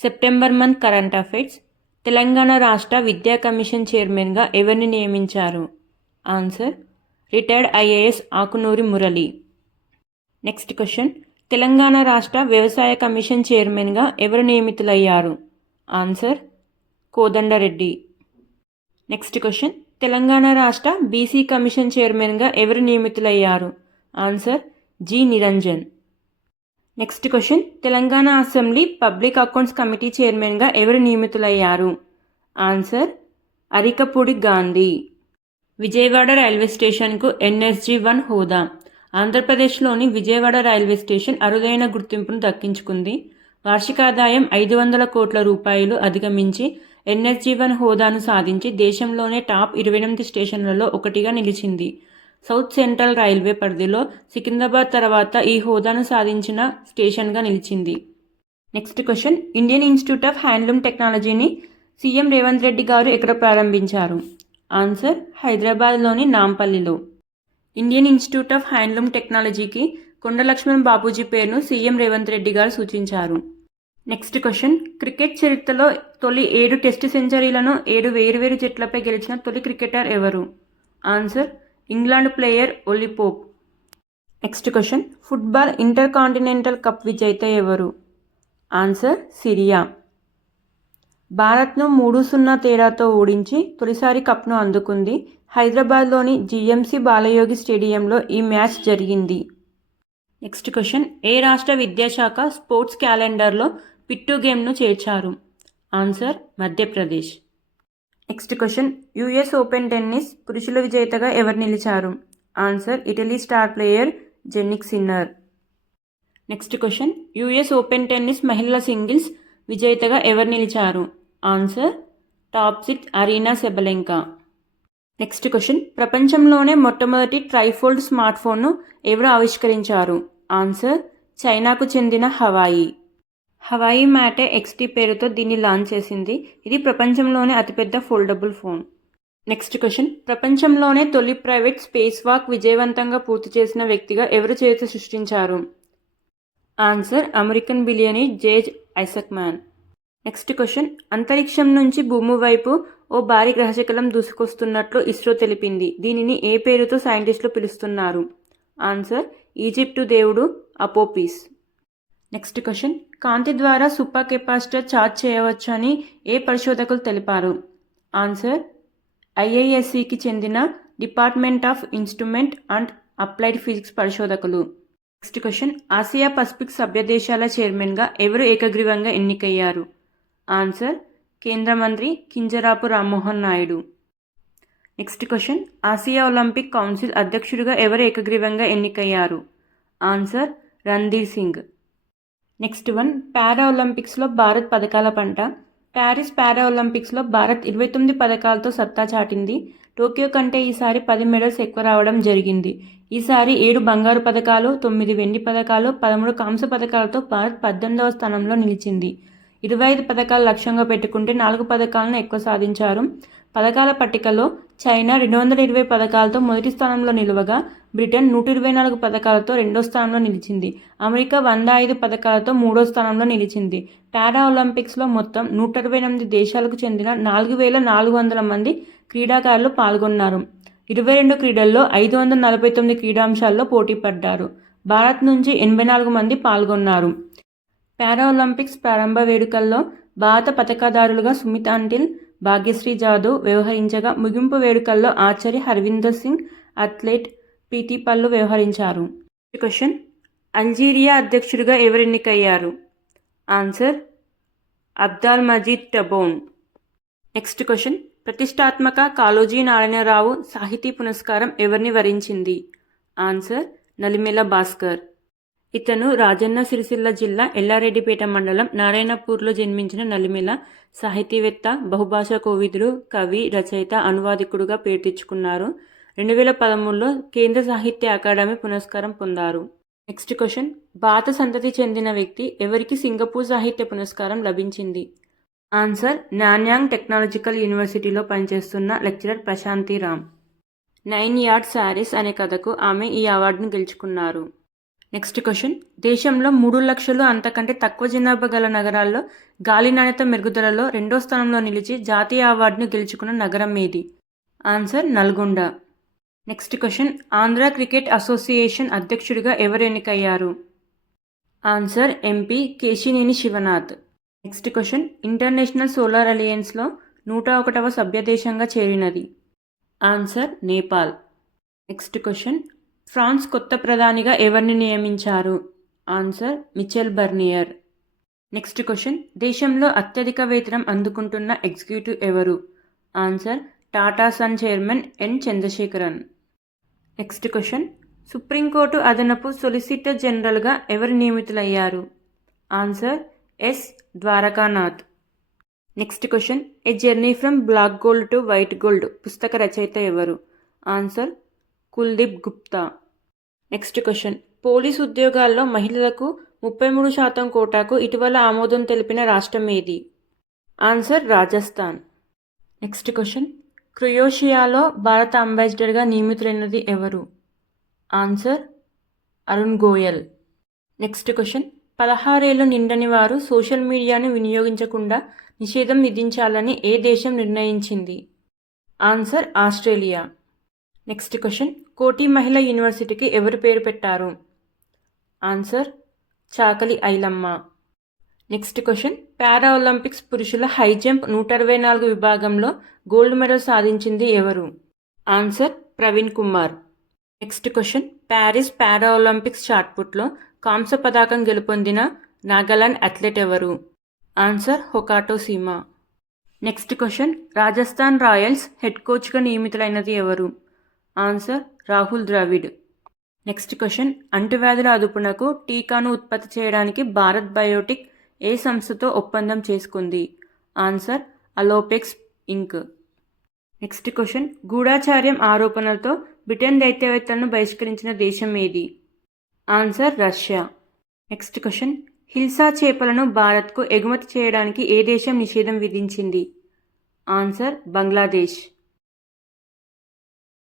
September month current affairs. Telangana రాష్ట్ర విద్యా commission చైర్మన్గా ఎవరిని నియమించారు? Answer retired IAS Akunuri Murali. Next question. Telangana రాష్ట్ర వ్యవసాయ కమిషన్ చైర్మన్గా ఎవరు నియమితులయ్యారు? Answer Kodanda Reddy. Next question. Telangana రాష్ట్ర బీసీ కమిషన్ చైర్మన్గా ఎవరు నియమితులయ్యారు? Answer G Niranjan. Next question. Telangana assembly public accounts committee చైర్మన్గా ఎవరు నియమితులయ్యారు? ఆన్సర్ అరికపూడి గాంధీ. విజయవాడ రైల్వే స్టేషన్కు NSG-1 హోదా. ఆంధ్రప్రదేశ్లోని విజయవాడ రైల్వే స్టేషన్ అరుదైన గుర్తింపును దక్కించుకుంది. వార్షికాదాయం 500 కోట్ల రూపాయలు అధిగమించి NSG-1 హోదాను సాధించి దేశంలోనే టాప్ 28 స్టేషన్లలో ఒకటిగా నిలిచింది. సౌత్ సెంట్రల్ రైల్వే పరిధిలో సికింద్రాబాద్ తర్వాత ఈ హోదాను సాధించిన స్టేషన్గా నిలిచింది. Next question. Indian institute of handloom టెక్నాలజీని సీఎం రేవంత్ రెడ్డి గారు ఎక్కడ ప్రారంభించారు? ఆన్సర్ హైదరాబాద్లోని నాంపల్లిలో. ఇండియన్ ఇన్స్టిట్యూట్ ఆఫ్ హ్యాండ్లూమ్ టెక్నాలజీకి కొండ లక్ష్మణ్ బాపూజీ పేరును సీఎం రేవంత్ రెడ్డి గారు సూచించారు. Next question. క్రికెట్ చరిత్రలో తొలి 7 టెస్ట్ సెంచరీలను 7 వేర్వేరు జట్లపై గెలిచిన తొలి క్రికెటర్ ఎవరు? Answer England player Oli Pope. Next question. Football inter continental cup విజేత ఎవరు? Answer Syria. భారత్ను 3-0 తేడాతో ఓడించి తొలిసారి కప్ను అందుకుంది. హైదరాబాద్లోని GMC బాలయోగి స్టేడియంలో ఈ మ్యాచ్ జరిగింది. Next question. ఏ రాష్ట్ర విద్యాశాఖ స్పోర్ట్స్ క్యాలెండర్లో పిట్టు గేమ్ను చేర్చారు? Answer Madhya Pradesh. Next question. US open tennis పురుషుల విజేతగా ఎవరు నిలిచారు? Answer Italy star player Jannik Sinner. Next question. US open tennis మహిళల సింగిల్స్ విజేతగా ఎవరు నిలిచారు? Answer top seed Aryna Sabalenka. Next question. ప్రపంచంలోనే మొట్టమొదటి ట్రైఫోల్డ్ స్మార్ట్ ఫోన్ను ఎవరు ఆవిష్కరించారు? ఆన్సర్ చైనాకు చెందిన హవాయి. హవాయి మ్యాటే XT పేరుతో దీన్ని లాంచ్ చేసింది. ఇది ప్రపంచంలోనే అతిపెద్ద ఫోల్డబుల్ ఫోన్. Next question. ప్రపంచంలోనే తొలి ప్రైవేట్ స్పేస్ వాక్ విజయవంతంగా పూర్తి చేసిన వ్యక్తిగా ఎవరు చరిత్ర సృష్టించారు? ఆన్సర్ అమెరికన్ బిలియనీర్ జేజ్ ఐసక్మ్యాన్. Next question. అంతరిక్షం నుంచి భూమి వైపు ఓ భారీ గ్రహశకలం దూసుకొస్తున్నట్లు ఇస్రో తెలిపింది. దీనిని ఏ పేరుతో సైంటిస్టులు పిలుస్తున్నారు? ఆన్సర్ ఈజిప్టు దేవుడు అపోపిస్. Next question. కాంతి ద్వారా సూపర్ కెపాసిటర్ ఛార్జ్ చేయవచ్చని ఏ పరిశోధకులు తెలిపారు? ఆన్సర్ IIScకి చెందిన department of instrument and applied physics పరిశోధకులు. Next question. ఆసియా పసిఫిక్ సభ్య దేశాల చైర్మన్గా ఎవరు ఏకగ్రీవంగా ఎన్నికయ్యారు? ఆన్సర్ కేంద్ర మంత్రి Kinjarapu Rammohan Naidu. Next question. Asia Olympic Council అధ్యక్షుడిగా ఎవరు ఏకగ్రీవంగా ఎన్నికయ్యారు? Answer Randhir Singh. Next one. Para ఒలింపిక్స్లో భారత్ పథకాల పంట. ప్యారిస్ పారా ఒలింపిక్స్లో భారత్ 29 పథకాలతో సత్తా చాటింది. టోక్యో కంటే ఈసారి 10 మెడల్స్ ఎక్కువ రావడం జరిగింది. ఈసారి 7 బంగారు పథకాలు, 9 వెండి పథకాలు, 13 కాంస్య పథకాలతో భారత్ 18వ స్థానంలో నిలిచింది. 25 పథకాలు లక్ష్యంగా పెట్టుకుంటే 4 పథకాలను ఎక్కువ సాధించారు. పథకాల పట్టికలో చైనా 220 పథకాలతో మొదటి స్థానంలో నిలవగా బ్రిటన్ 124 పథకాలతో రెండో స్థానంలో నిలిచింది. అమెరికా 105 పథకాలతో మూడో స్థానంలో నిలిచింది. పారా ఒలింపిక్స్లో మొత్తం 128 దేశాలకు చెందిన 4400 మంది క్రీడాకారులు పాల్గొన్నారు. 22 క్రీడల్లో 549 క్రీడాంశాల్లో పోటీ పడ్డారు. భారత్ నుంచి 84 మంది పాల్గొన్నారు. పారా ఒలింపిక్స్ ప్రారంభ వేడుకల్లో భారత పథకదారులుగా సుమిత్ అంటిల్, భాగ్యశ్రీ జాదవ్ వ్యవహరించగా ముగింపు వేడుకల్లో ఆచార్య హర్విందర్ సింగ్, అథ్లెట్ ప్రీతి పల్లు వ్యవహరించారు. క్వశ్చన్. అల్జీరియా అధ్యక్షుడిగా ఎవరు ఎన్నికయ్యారు? Answer Abdelmadjid Tebboune. Next question. ప్రతిష్టాత్మక కాళోజీ నారాయణరావు సాహితీ పురస్కారం ఎవరిని వరించింది? ఆన్సర్ నలిమెల భాస్కర్. ఇతను రాజన్న సిరిసిల్ల జిల్లా ఎల్లారెడ్డిపేట మండలం నారాయణపూర్లో జన్మించిన నలిమెల సాహితీవేత్త, బహుభాషా కోవిదుడు, కవి, రచయిత, అనువాదికుడుగా పేరు తెచ్చుకున్నారు. 2013లో కేంద్ర సాహిత్య అకాడమీ పురస్కారం పొందారు. Next question. భారత సంతతి చెందిన వ్యక్తి ఎవరికి సింగపూర్ సాహిత్య పురస్కారం లభించింది? ఆన్సర్ నాన్యాంగ్ టెక్నాలజికల్ యూనివర్సిటీలో పనిచేస్తున్న లెక్చరర్ ప్రశాంతి రామ్. 9 యార్డ్ శారీస్ అనే కథకు ఆమె ఈ అవార్డును గెలుచుకున్నారు. నెక్స్ట్ క్వశ్చన్, దేశంలో 3 లక్షలు అంతకంటే తక్కువ జనాభా గల నగరాల్లో గాలి నాణ్యత మెరుగుదలలో 2వ స్థానంలో నిలిచి జాతీయ అవార్డును గెలుచుకున్న నగరం ఏది? Answer Nalgonda. Next question, Andhra cricket association అధ్యక్షుడిగా ఎవరు ఎన్నికయ్యారు? Answer MP Kesineni Sivanath. Next question, international solar అలయన్స్లో 101వ సభ్యదేశంగా చేరినది? Answer Nepal. Next question, France కొత్త ప్రధానిగా ఎవరిని నియమించారు? Answer Michel Barnier. Next question, దేశంలో అత్యధిక వేతనం అందుకుంటున్న ఎగ్జిక్యూటివ్ ఎవరు? Answer Tata Son chairman N Chandrasekaran. Next question, supreme court అదనపు సొలిసిటర్ జనరల్గా ఎవరు నియమితులయ్యారు? Answer S Dwarakanath. Next question, a journey from black gold to white gold పుస్తక రచయిత ఎవరు? Answer Kuldeep Gupta. Next question, police ఉద్యోగాల్లో మహిళలకు 33% కోటాకు ఇటీవల ఆమోదం తెలిపిన రాష్ట్రం ఏది? ఆన్సర్ రాజస్థాన్. నెక్స్ట్ క్వశ్చన్, క్రొయేషియాలో భారత అంబాసిడర్గా నియమితులైనది ఎవరు? Answer Arun Goyal. Next question, 16 ఏళ్లు నిండని వారు సోషల్ మీడియాను వినియోగించకుండా నిషేధం విధించాలని ఏ దేశం నిర్ణయించింది? Answer Australia. నెక్స్ట్ క్వశ్చన్, కోటి మహిళా యూనివర్సిటీకి ఎవరు పేరు పెట్టారు? Answer Chakali Ailamma. Next question, para Olympics పురుషుల హై జంప్ 124 విభాగంలో గోల్డ్ మెడల్ సాధించింది ఎవరు? Answer Praveen Kumar. Next question, Paris para Olympics షాట్పుట్లో కాంస్య పతాకం గెలుపొందిన నాగాలాండ్ అథ్లెట్ ఎవరు? Answer Hokato Sema. Next question, Rajasthan Royals head కోచ్గా నియమితులైనది ఎవరు? Answer Rahul Dravid. Next question, అంటువ్యాధుల అదుపునకు టీకాను ఉత్పత్తి చేయడానికి భారత్ బయోటెక్ ఏ సంస్థతో ఒప్పందం చేసుకుంది? ఆన్సర్ అలోపెక్స్ ఇంక్. నెక్స్ట్ క్వశ్చన్, గూఢాచార్యం ఆరోపణలతో బ్రిటన్ దౌత్యవేత్తలను బహిష్కరించిన దేశం ఏది? Answer Russia. Next question, hilsa చేపలను భారత్కు ఎగుమతి చేయడానికి ఏ దేశం నిషేధం విధించింది? ఆన్సర్ బంగ్లాదేశ్.